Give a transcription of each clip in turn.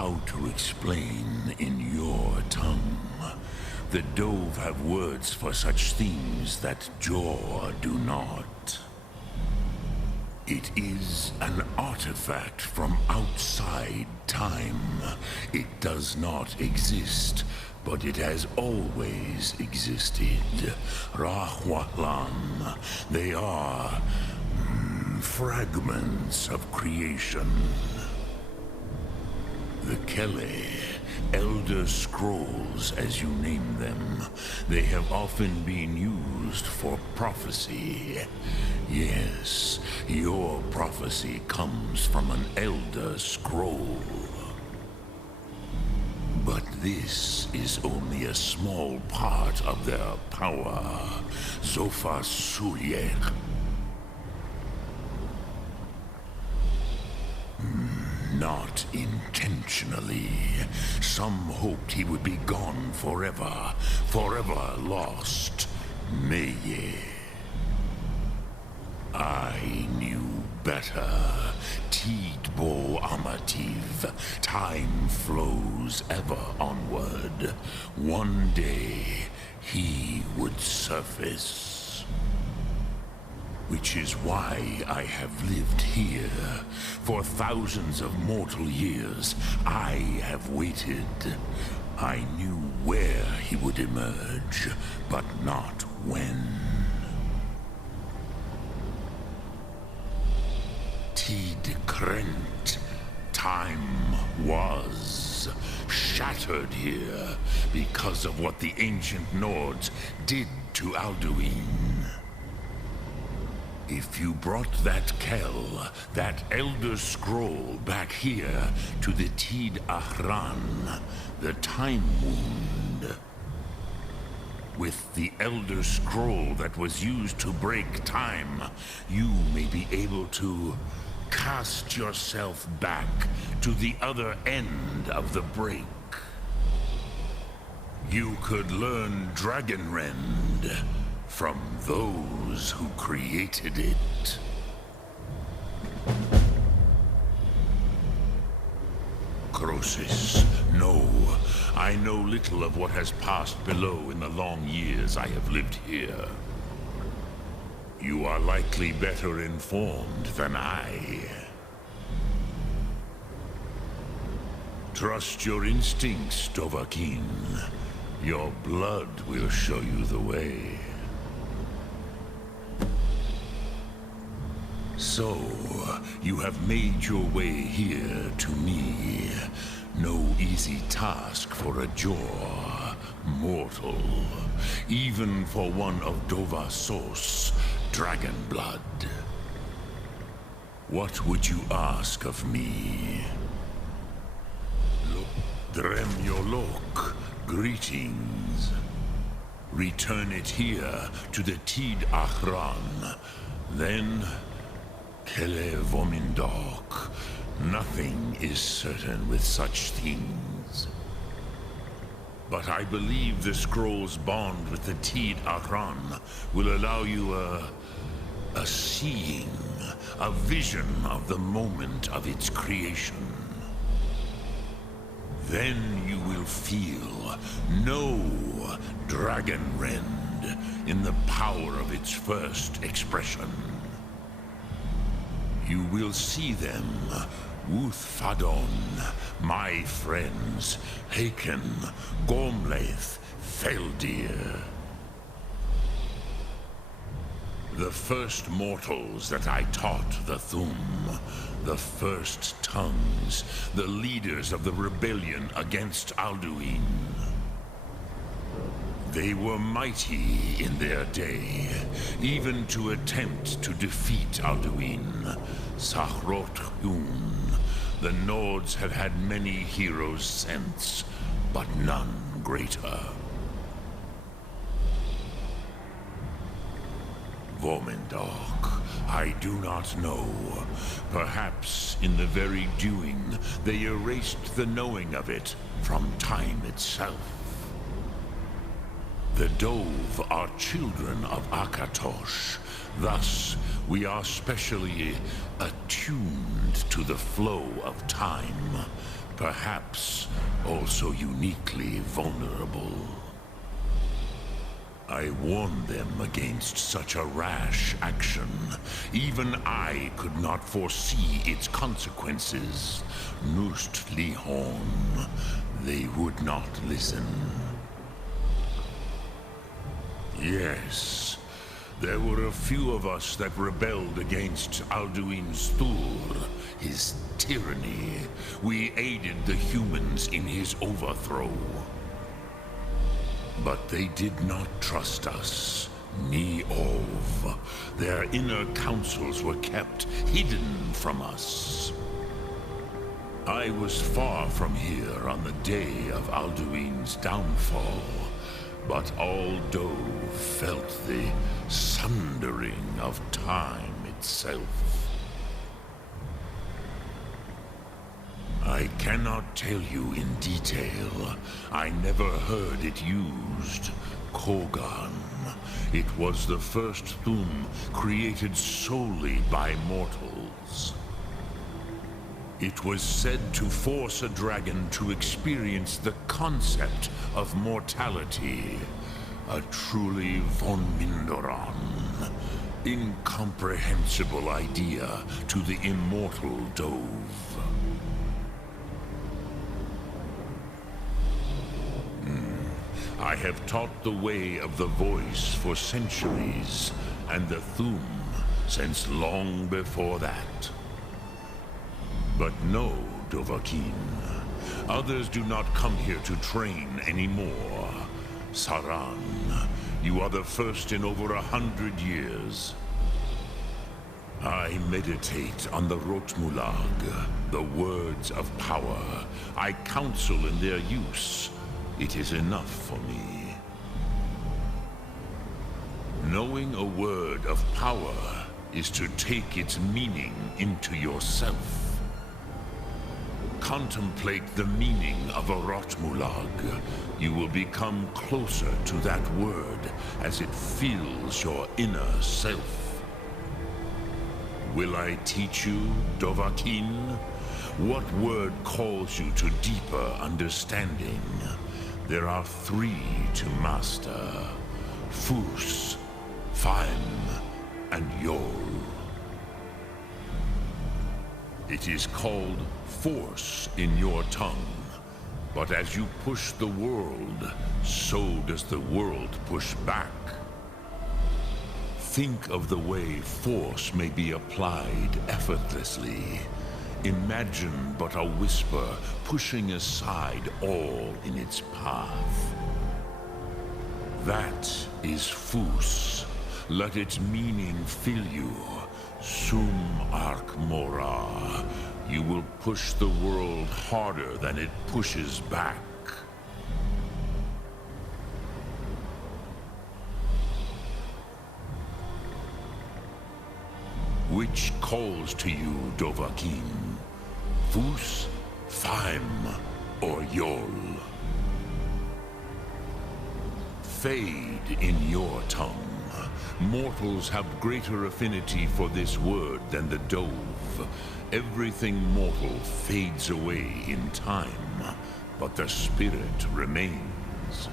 how to explain in your tongue. The Dove have words for such things that Jor do not. It is an artifact from outside time. It does not exist, but it has always existed. Rahwalan. They are fragments of creation. The Kele, Elder Scrolls as you name them, they have often been used for prophecy. Yes, your prophecy comes from an Elder Scroll. But this is only a small part of their power. Zophar Suryek. Not intentionally. Some hoped he would be gone forever, forever lost. Meye. I knew better. Tidbo Amativ. Time flows ever onward. One day, he would surface. Which is why I have lived here. For thousands of mortal years, I have waited. I knew where he would emerge, but not when. Tid Krent. Time was shattered here because of what the ancient Nords did to Alduin. If you brought that Kel, that Elder Scroll, back here to the Tid Ahran, the Time Wound, with the Elder Scroll that was used to break time, you may be able to cast yourself back to the other end of the break. You could learn Dragonrend from those who created it. Crosis, no. I know little of what has passed below in the long years I have lived here. You are likely better informed than I. Trust your instincts, Dovahkiin. Your blood will show you the way. So, you have made your way here to me. No easy task for a Jor mortal, even for one of Dovasos, dragon blood. What would you ask of me? Drem Yolok, greetings. Return it here to the Tid Ahran. Then Kele Vomindok. Nothing is certain with such things. But I believe the scroll's bond with the Tid Ahran will allow you a seeing, a vision of the moment of its creation. Then you will feel, know Dragonrend in the power of its first expression. You will see them, Uthfadon, my friends, Haken, Gormlaith, Feldir. The first mortals that I taught the Thum, the first tongues, the leaders of the rebellion against Alduin. They were mighty in their day, even to attempt to defeat Alduin. Sahrot Hun. The Nords have had many heroes since, but none greater. Vomindok, I do not know. Perhaps in the very doing, they erased the knowing of it from time itself. The Dove are children of Akatosh. Thus, we are specially attuned to the flow of time, perhaps also uniquely vulnerable. I warned them against such a rash action. Even I could not foresee its consequences. Nust Lihon, they would not listen. Yes, there were a few of us that rebelled against Alduin Stur, his tyranny. We aided the humans in his overthrow. But they did not trust us, ni Ov. Their inner counsels were kept hidden from us. I was far from here on the day of Alduin's downfall, but all Dove felt the sundering of time itself. I cannot tell you in detail. I never heard it used. Kogan. It was the first Thum created solely by mortals. It was said to force a dragon to experience the concept of mortality. A truly von Mindoran. Incomprehensible idea to the immortal Dove. I have taught the way of the voice for centuries, and the Thum since long before that. But no, Dovahkiin. Others do not come here to train anymore. Saran, you are the first in over 100 years. I meditate on the Rotmulag, the words of power. I counsel in their use. It is enough for me. Knowing a word of power is to take its meaning into yourself. Contemplate the meaning of a Rotmulag. You will become closer to that word as it fills your inner self. Will I teach you, Dovahkiin? What word calls you to deeper understanding? There are 3 to master. Fus, Faim, and Yol. It is called force in your tongue. But as you push the world, so does the world push back. Think of the way force may be applied effortlessly. Imagine but a whisper pushing aside all in its path. That is Fus. Let its meaning fill you. Sum Ark Mora. You will push the world harder than it pushes back. Which calls to you, Dovahkiin? Fus, Faim, or Yol? Fade in your tongue. Mortals have greater affinity for this word than the Dove. Everything mortal fades away in time, but the spirit remains.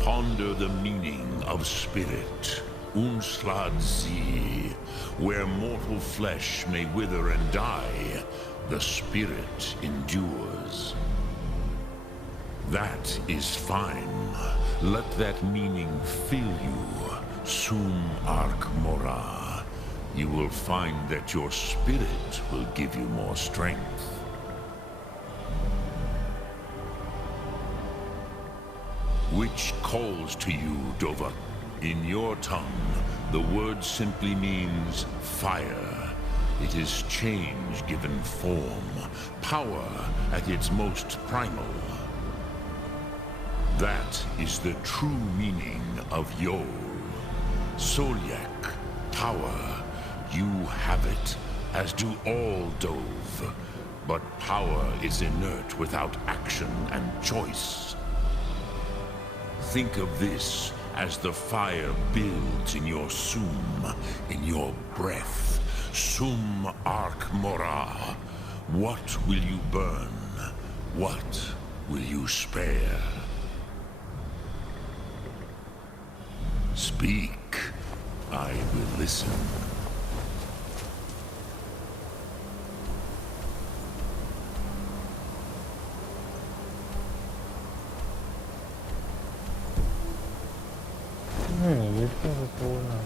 Ponder the meaning of spirit. Unslad Zi, where mortal flesh may wither and die, the spirit endures. That is fine. Let that meaning fill you. Sum Ark Mora. You will find that your spirit will give you more strength. Which calls to you, Dovahkiin? In your tongue, the word simply means fire. It is change given form, power at its most primal. That is the true meaning of Yol. Solyak, power. You have it, as do all Dove. But power is inert without action and choice. Think of this as the fire builds in your sum, in your breath. Sum Ark Mora. What will you burn? What will you spare? Speak. I will listen.ยึดเครื่องประตูหน่อย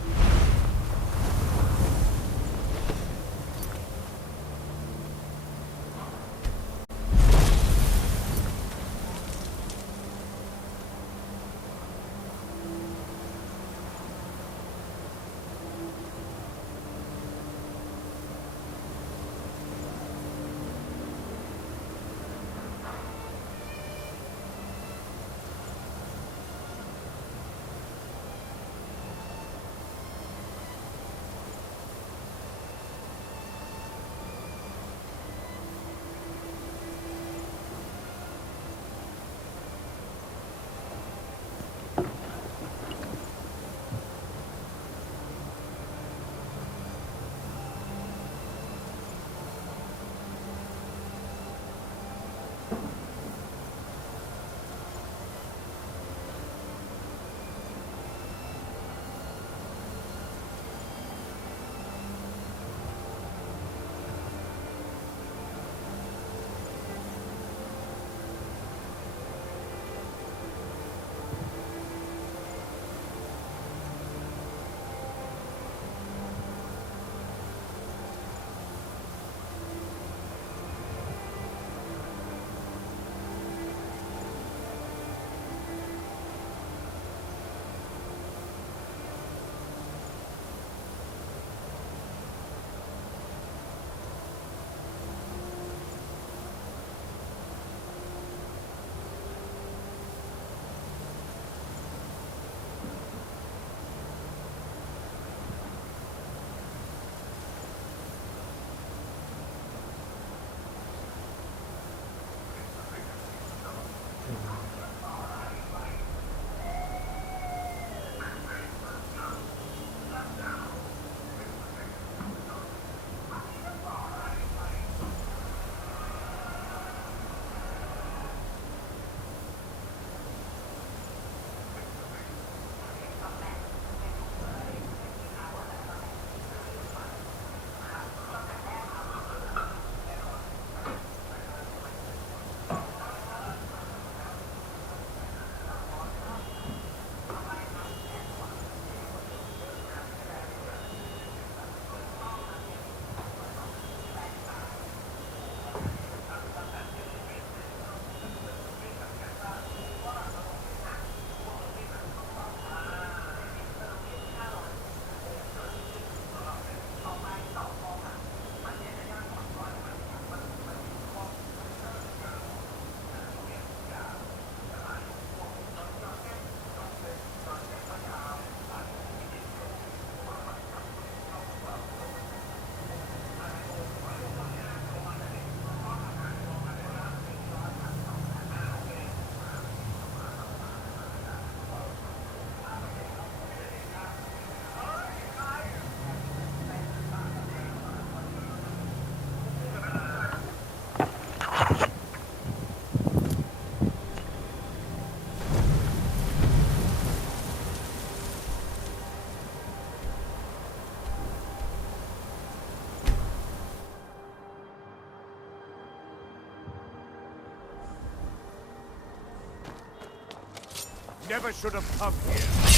Never should have come here.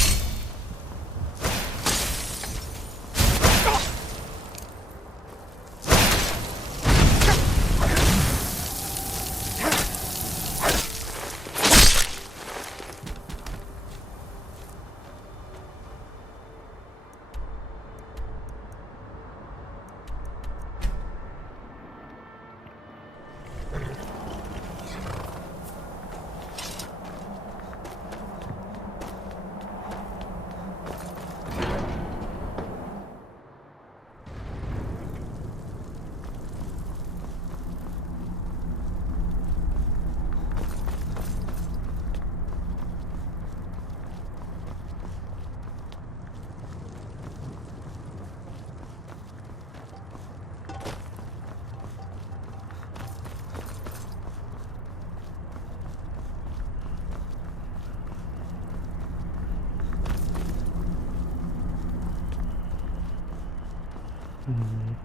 Name.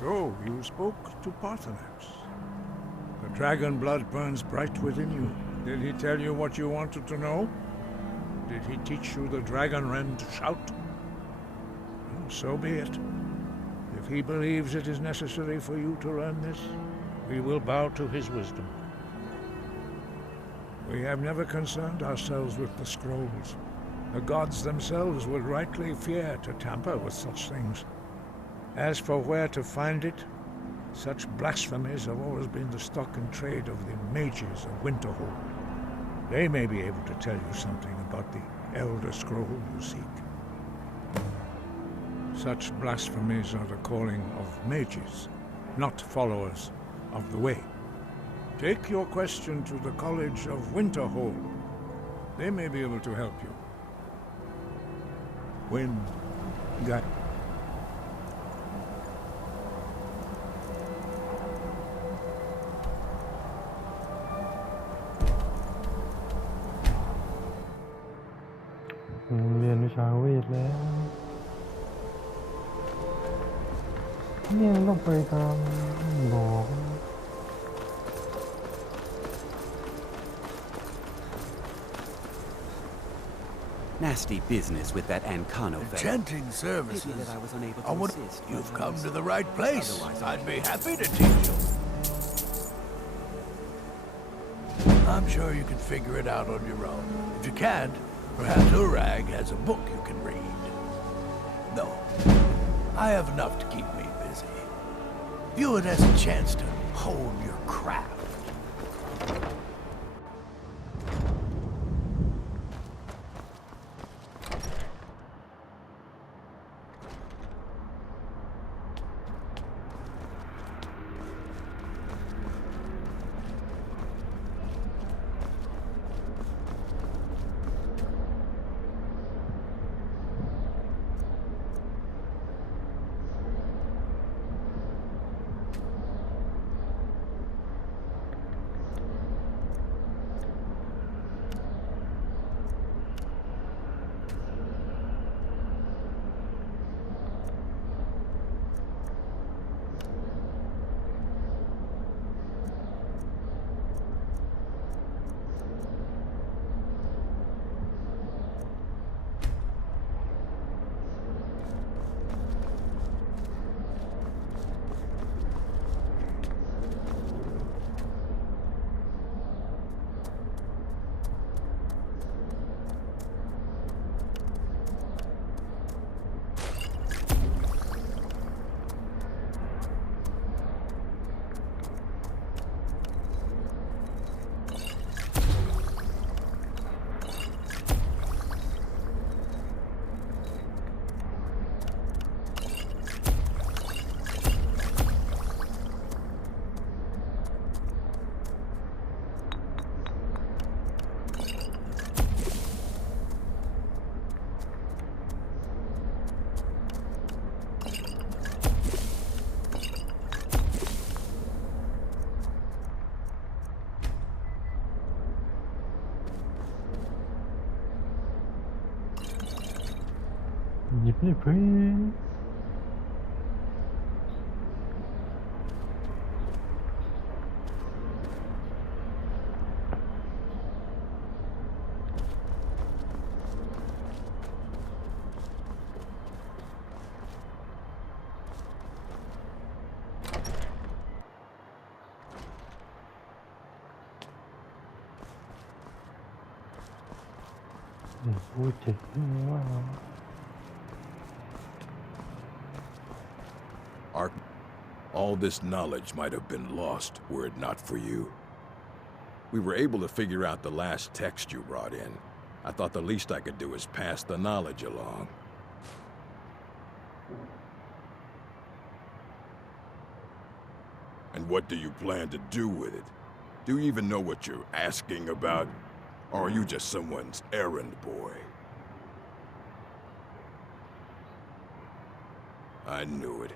So, you spoke to Paarthurnax. The dragon blood burns bright within you. Did he tell you what you wanted to know? Did he teach you the dragon wren to shout? Well, so be it. If he believes it is necessary for you to learn this, we will bow to his wisdom. We have never concerned ourselves with the scrolls. The gods themselves would rightly fear to tamper with such things. As for where to find it, such blasphemies have always been the stock and trade of the mages of Winterhold. They may be able to tell you something about the Elder Scroll you seek. Such blasphemies are the calling of mages, not followers of the Way. Take your question to the College of Winterhold. They may be able to help you. Guy.เรียนวิชาเวทแล้วเนี่ยต้องไปตามบอก Nasty business with that Ancano fellow. Enchanting services. Pity that I was unable to I would. assist. You've come to the right place. Otherwise, I'd be happy to teach you. I'm sure you can figure it out on your own. If you can't, perhaps Urag has a book you can read. No, I have enough to keep me busy. View it as a chance to hone your craft. Yippee! พูดถึงว่า Ark, all this knowledge might have been lost were it not for you. We were able to figure out the last text you brought in. I thought the least I could do is pass the knowledge along. And what do you plan to do with it? Do you even know what you're asking about? Or are you just someone's errand boy? I knew it.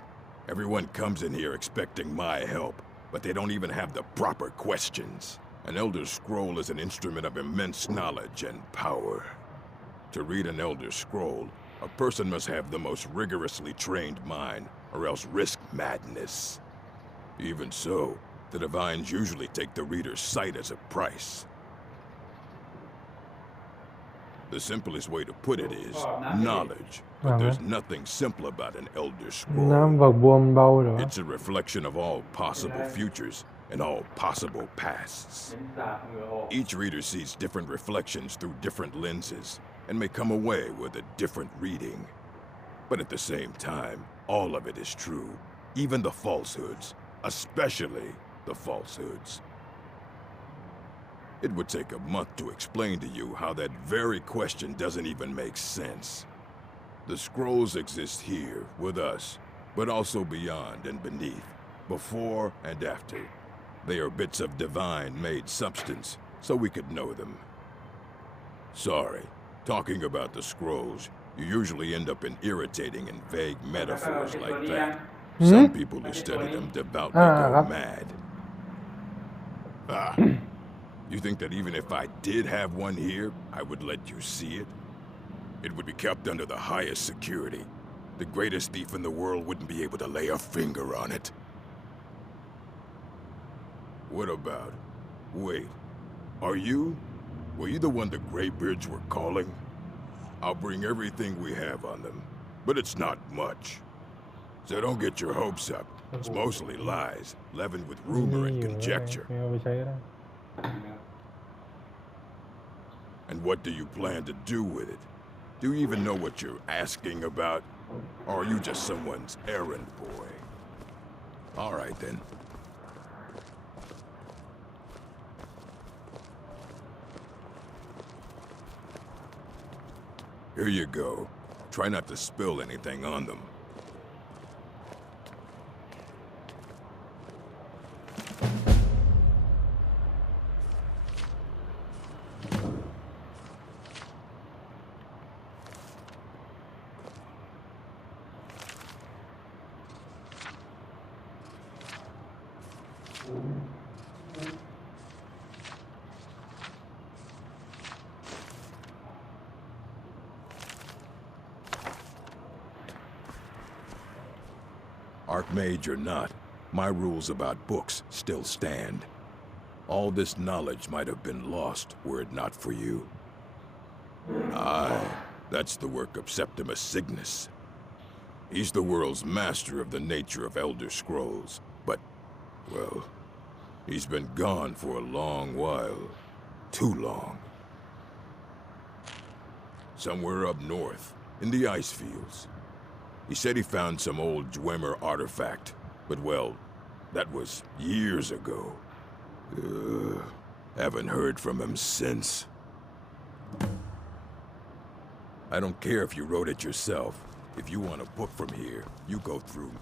Everyone comes in here expecting my help, but they don't even have the proper questions. An Elder Scroll is an instrument of immense knowledge and power. To read an Elder Scroll, a person must have the most rigorously trained mind, or else risk madness. Even so, the Divines usually take the reader's sight as a price. The simplest way to put it is knowledge, but there's nothing simple about an Elder น้ำ Scroll. บักบวมเบาเหรอ It's a reflection of all possible futures and all possible pasts. Each reader sees different reflections through different lenses and may come away with a different reading. But at the same time, all of it is true, even the falsehoods, especially the falsehoods. It would take a month to explain to you how that very question doesn't even make sense. The scrolls exist here, with us, but also beyond and beneath, before and after. They are bits of divine-made substance, so we could know them. Sorry, talking about the scrolls, you usually end up in irritating and vague metaphors like that. Some people who study them devoutly go mad. You think that even if I did have one here, I would let you see it? It would be kept under the highest security. The greatest thief in the world wouldn't be able to lay a finger on it. What about? Wait. Were you the one the Greybeards were calling? I'll bring everything we have on them, but it's not much. So don't get your hopes up. It's mostly lies, leavened with rumor and conjecture. ไม่เอาไปใช้ก็ได้ And what do you plan to do with it? Do you even know what you're asking about? Or are you just someone's errand boy? All right, then. Here you go. Try not to spill anything on them. Archmage or not, my rules about books still stand. All this knowledge might have been lost were it not for you. Aye, that's the work of Septimus Cygnus. He's the world's master of the nature of Elder Scrolls, but, well, he's been gone for a long while. Too long. Somewhere up north, in the ice fields. He said he found some old Dwemer artifact, but well, that was years ago. Haven't heard from him since. I don't care if you wrote it yourself. If you want a book from here, you go through.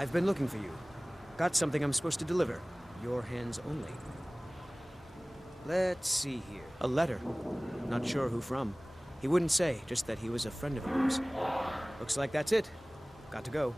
I've been looking for you. Got something I'm supposed to deliver. Your hands only. Let's see here. A letter. Not sure who from. He wouldn't say, just that he was a friend of yours. Looks like that's it. Got to go.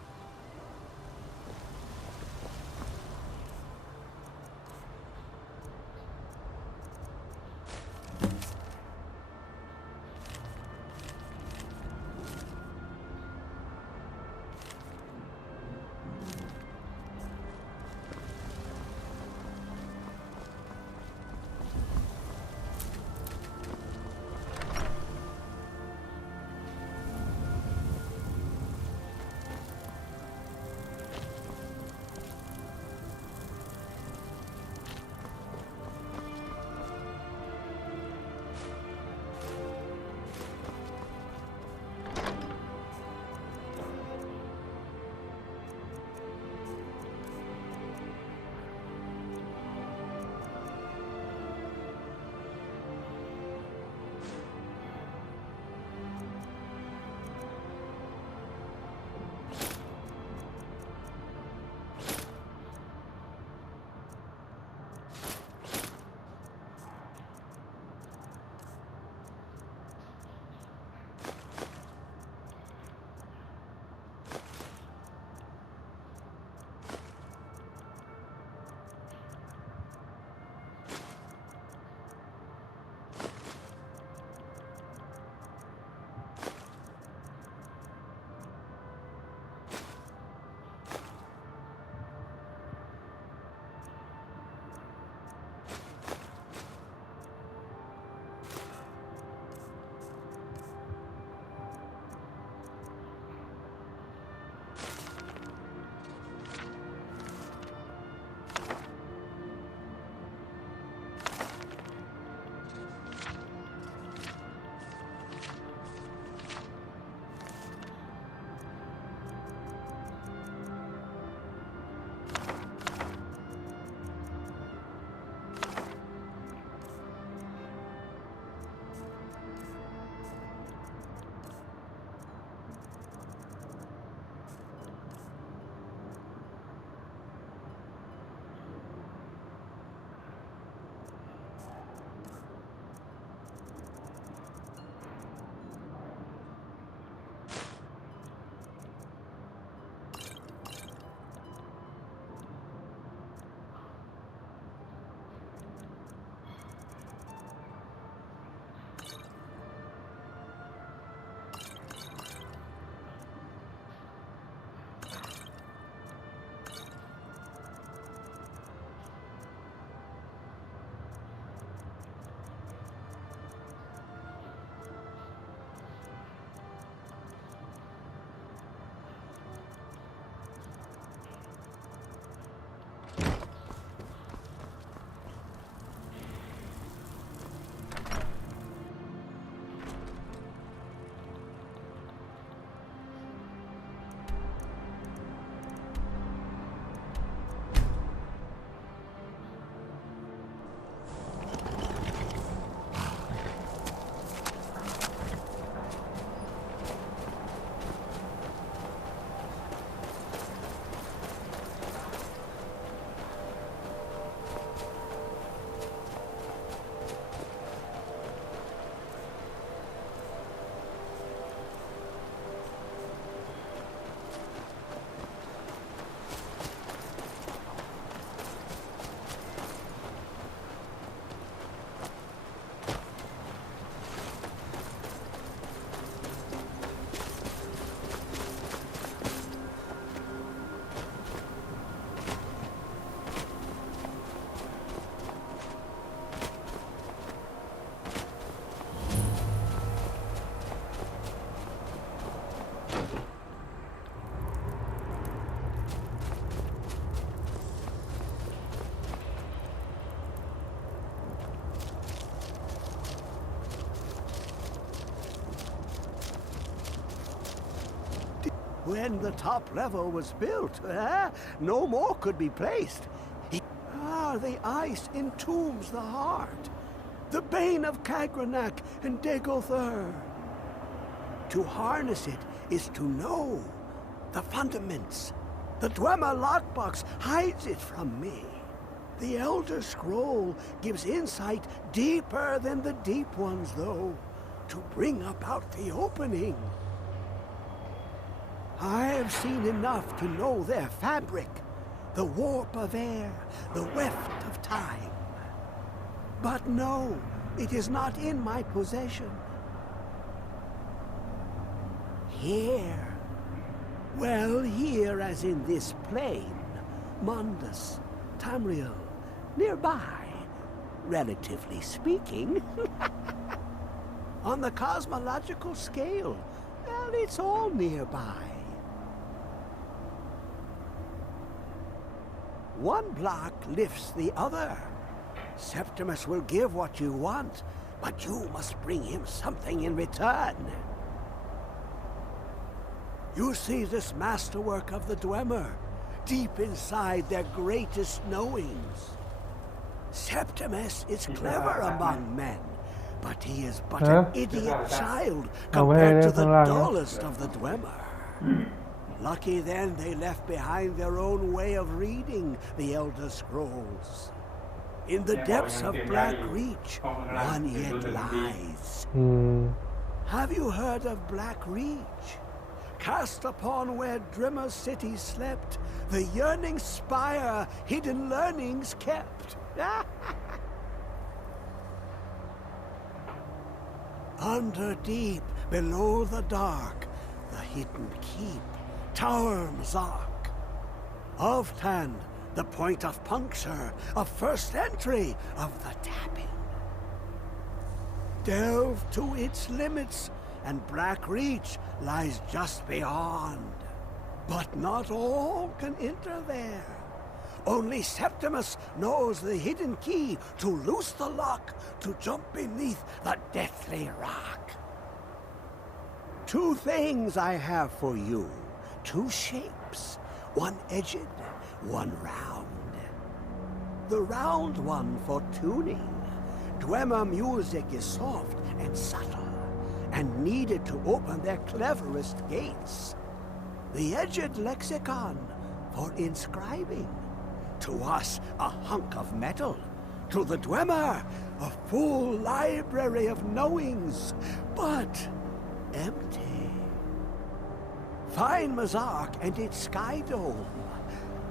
When the top level was built, no more could be placed. The ice entombs the heart, the bane of Kagranak and Dagothr. To harness it is to know the fundaments, The Dwemer lockbox hides it from me. The Elder Scroll gives insight deeper than the deep ones, though, to bring about the opening. I have seen enough to know their fabric, the warp of air, the weft of time. But no, it is not in my possession. Here. Well, here as in this plain, Mundus, Tamriel, nearby, relatively speaking. On the cosmological scale, well, it's all nearby. One block lifts the other. Septimus will give what you want, but you must bring him something in return. You see this masterwork of the Dwemer, deep inside their greatest knowings. Septimus is clever among men, but he is but an idiot child compared to the dullest of the Dwemer. Lucky then they left behind their own way of reading the Elder Scrolls. In the depths of Black Reach, one yet lies. Have you heard of Black Reach? Cast upon where Drimmer's city slept, the yearning spire hidden learnings kept. Under deep, below the dark, the hidden keep, Tower Mzark. Oftan, the point of puncture, of first entry, of the tapping. Delve to its limits, and Black Reach lies just beyond. But not all can enter there. Only Septimus knows the hidden key to loose the lock, to jump beneath the deathly rock. Two things I have for you. Two shapes. One edged, one round. The round one for tuning. Dwemer music is soft and subtle, and needed to open their cleverest gates. The edged lexicon for inscribing. To us, a hunk of metal. To the Dwemer, a full library of knowings, but empty. Find Mzark and its sky dome.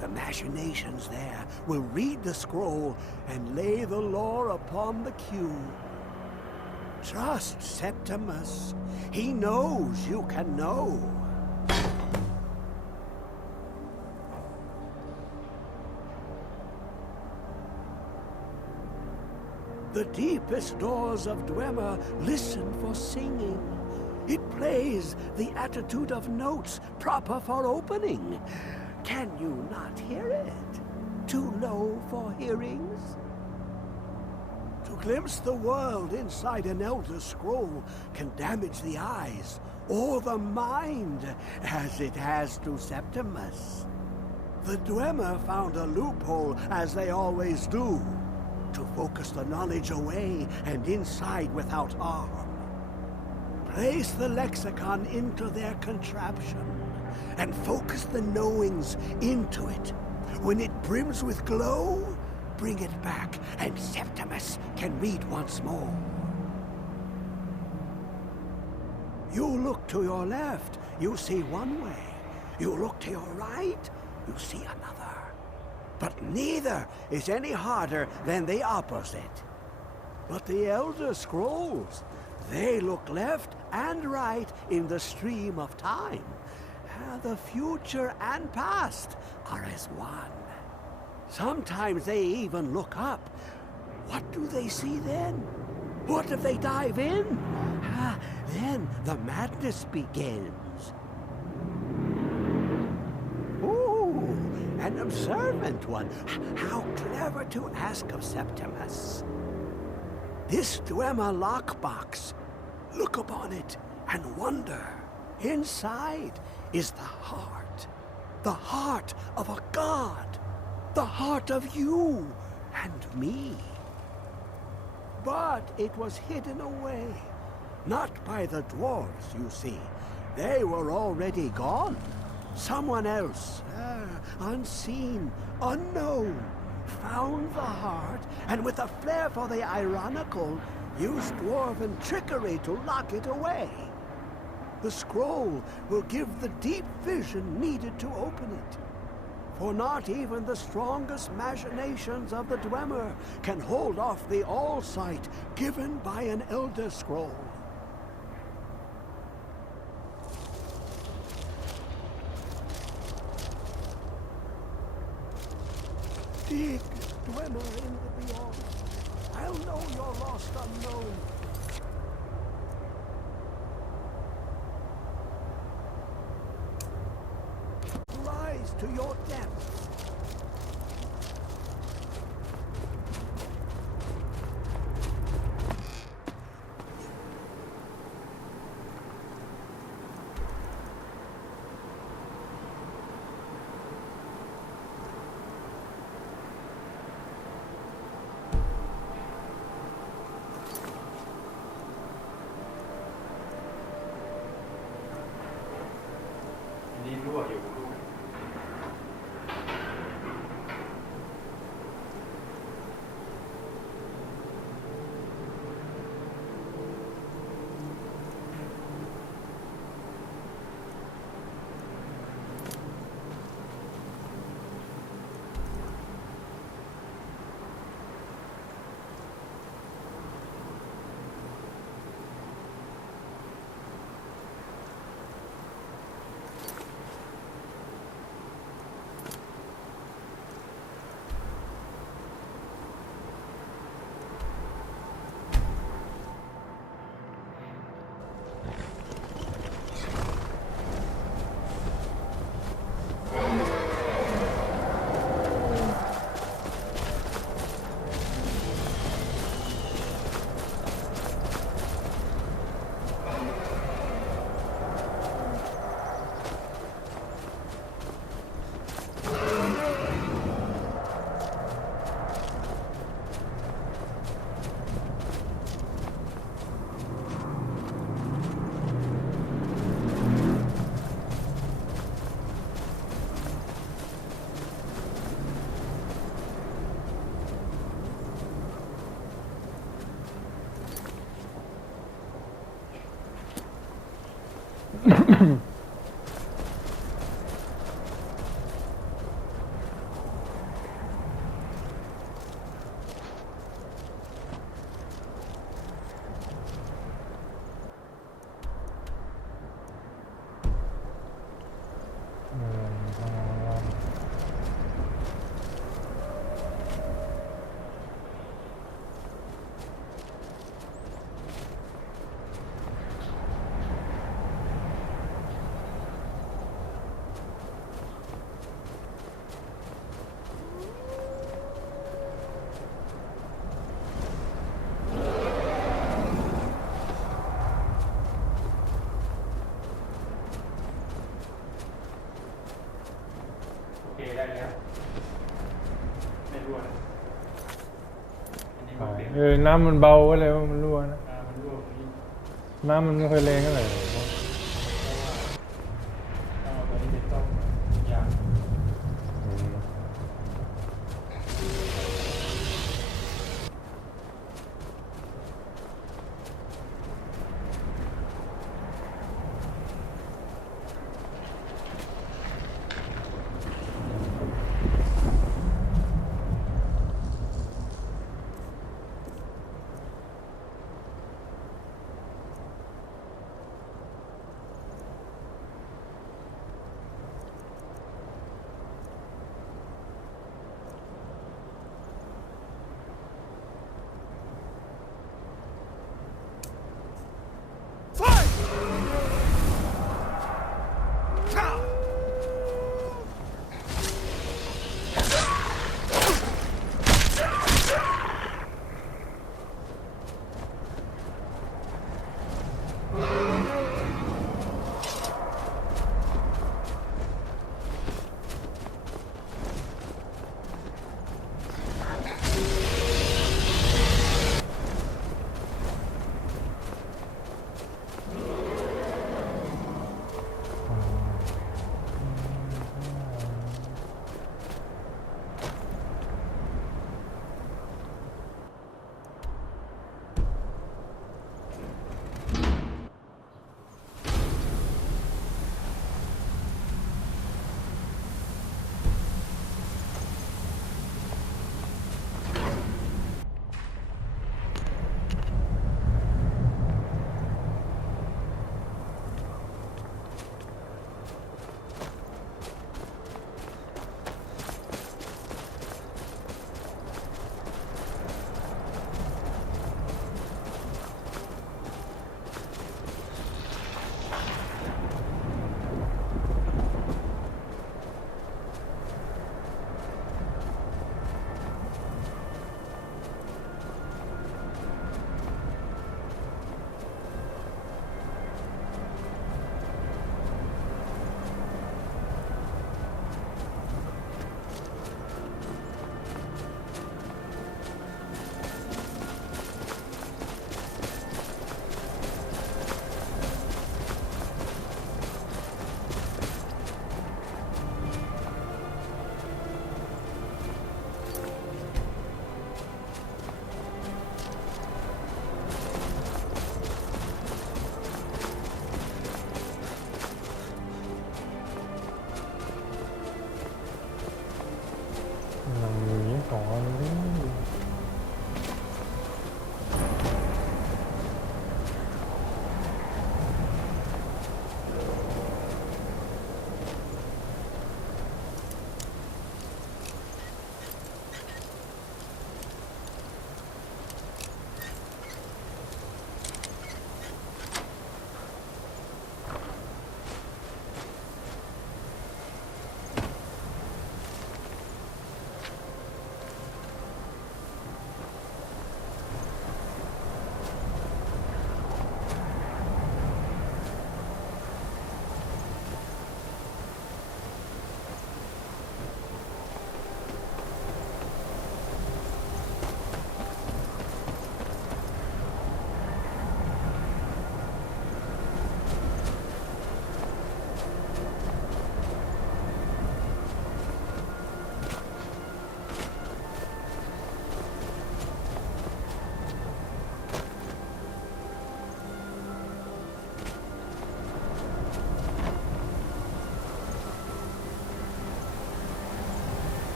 The machinations there will read the scroll and lay the lore upon the cube. Trust Septimus. He knows you can know. The deepest doors of Dwemer listen for singing. It plays the attitude of notes proper for opening. Can you not hear it? Too low for hearings? To glimpse the world inside an Elder Scroll can damage the eyes or the mind, as it has to Septimus. The Dwemer found a loophole, as they always do, to focus the knowledge away and inside without harm. Place the lexicon into their contraption, and focus the knowings into it. When it brims with glow, bring it back, and Septimus can read once more. You look to your left, you see one way. You look to your right, you see another. But neither is any harder than the opposite. But the Elder Scrolls, they look left and right in the stream of time. The future and past are as one. Sometimes they even look up. What do they see then? What if they dive in? Then the madness begins. Ooh, an observant one. How clever to ask of Septimus. This Dwemer lockbox. Look upon it and wonder. Inside is the heart of a god, the heart of you and me. But it was hidden away, not by the dwarves, you see. They were already gone. Someone else, somewhere, unseen, unknown, found the heart, and with a flair for the ironical, used dwarven trickery to lock it away. The scroll will give the deep vision needed to open it. For not even the strongest machinations of the Dwemer can hold off the all-sight given by an Elder Scroll. Dig, Dwemer, in the beyond. I'll know your lost unknown. Rise to your depths.น้ำมันเบาก็เลยว่ามันรั่วนะน้ำมันไม่ค่อยแรงเท่าไหร่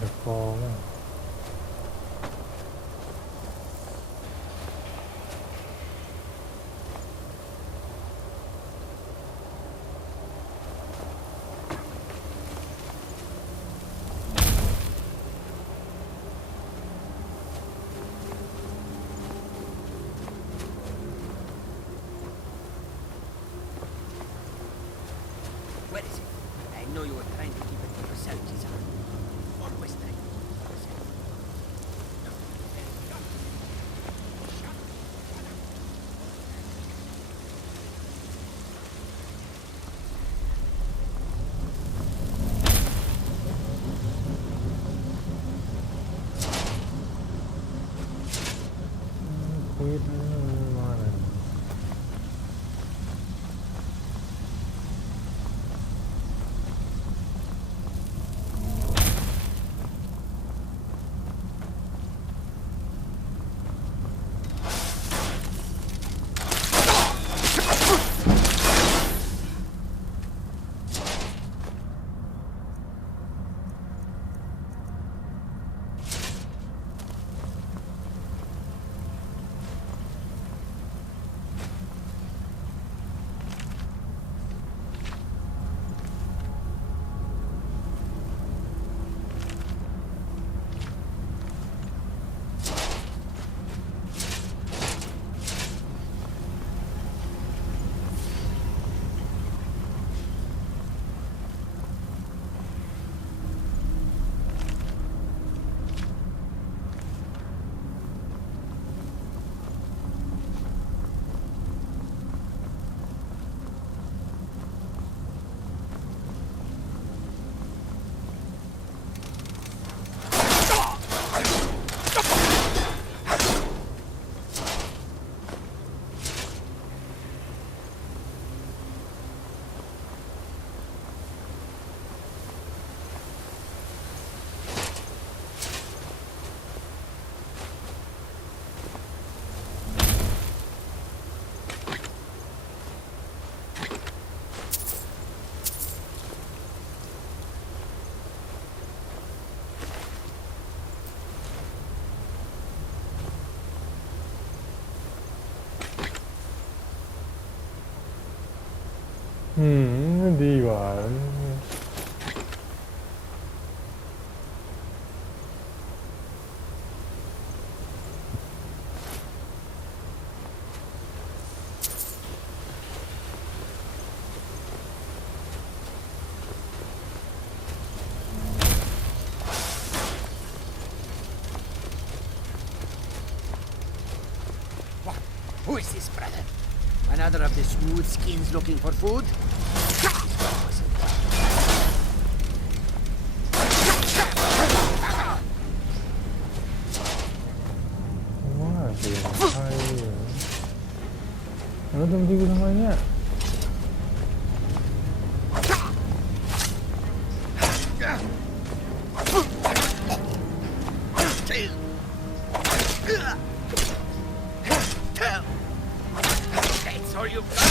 ตะกอมั้งWhere is it? I know you were trying to keep it for yourself, Cesar. Always trying to keep it for yourself. Quitมาเลยดีกว่า Who is this, brother? Another of the smooth skins looking for food? Wah, Lo tunggu namanya. That's all you've got?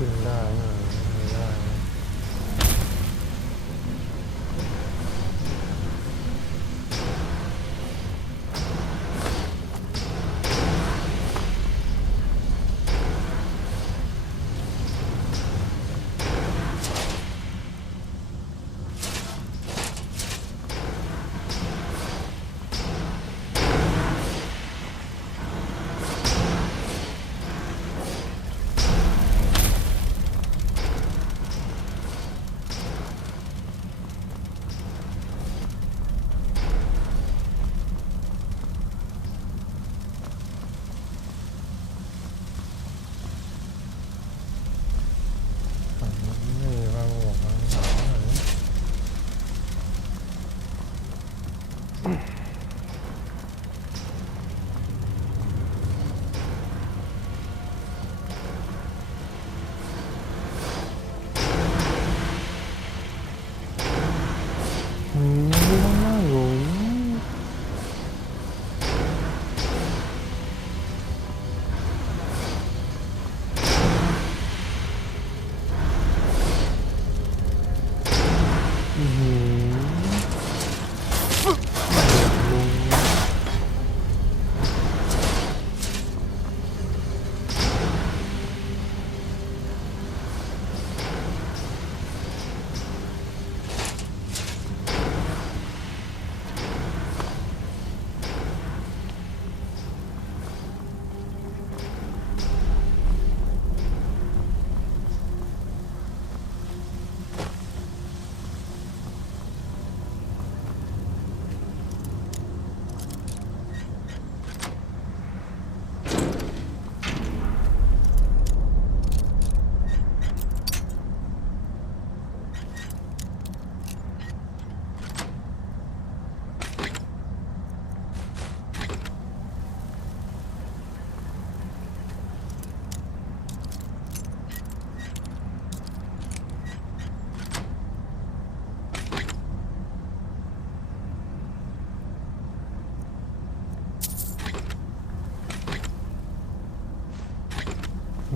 ขึ้นได้ไม่ได้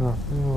หลับอยู่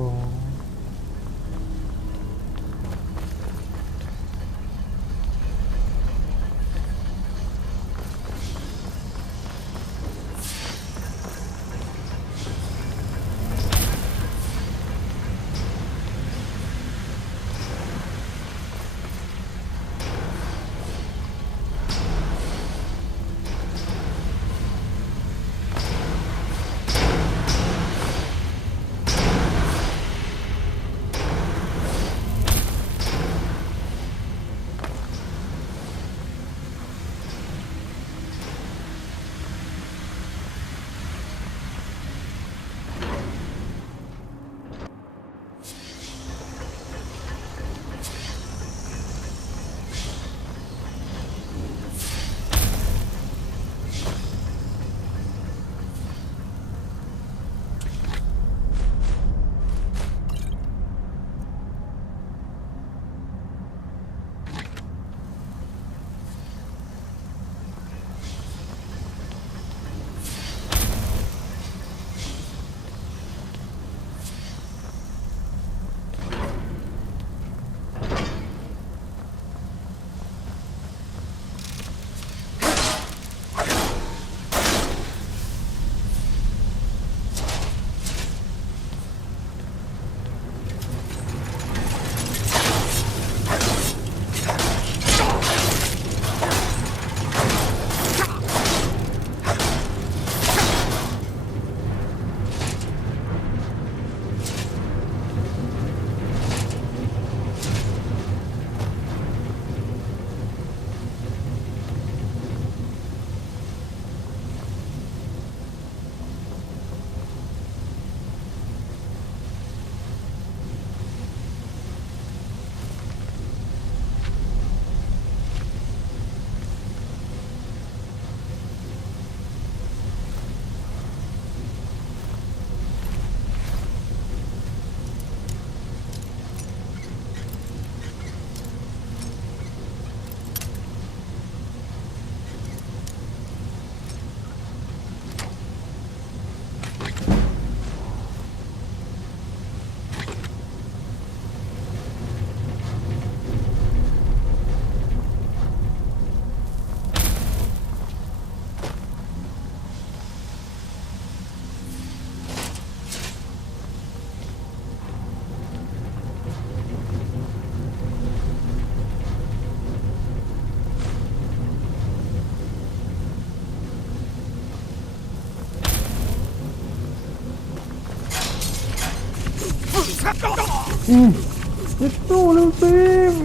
ยึดตู้เร็วสิ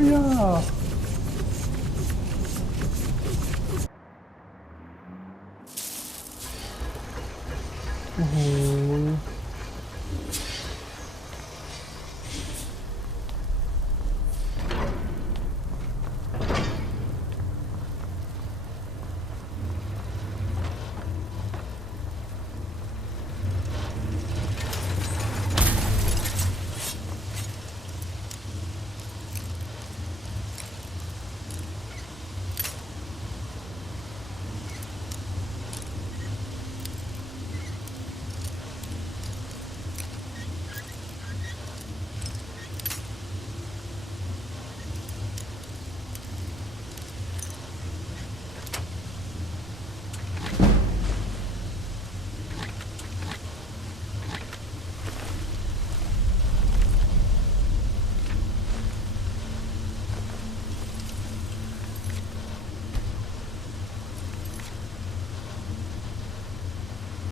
อย่าโอ้โห